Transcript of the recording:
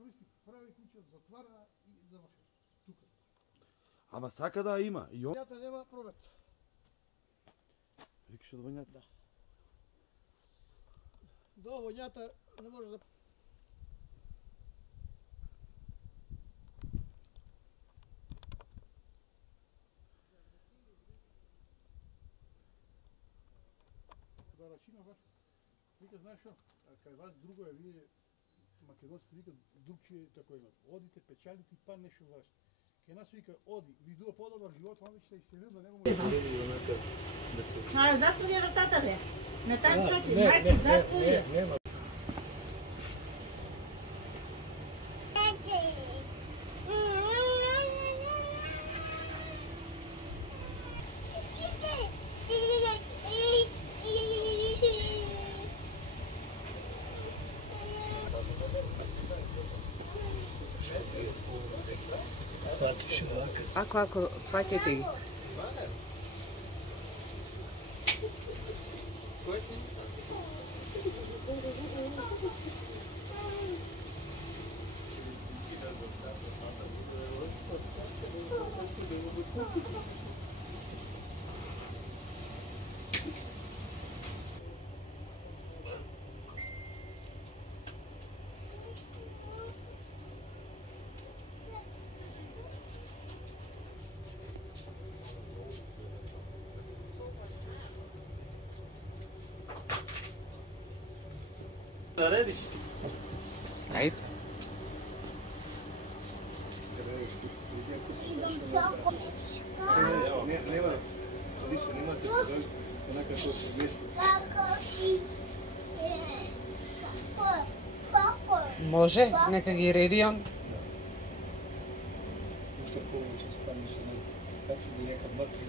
користи, прави куќа, затвара и заврши. Тука. Ама сака да има. И Вањата нема пробет. Викаш од вањата? Да. До вањата не може да... Да рачина баш. Вика, знаеш шо? Кај вас друго е, вие македонците викат другчие тако имат. Одите, печалите, па нешто врашите. Кај нас вика, оди, видува подобар живот, онда ќе се изселил да нема му... Затвори вратата, бе. Не тај шочи, мајки, затвори. Нема. Ако, фаќајте ги. Да редиш? Ајде. Нема, дали се немате подаж, онака што се меси. Може, нека ги реди он. Уште повеќе стани со него. Така ќе би некад матри.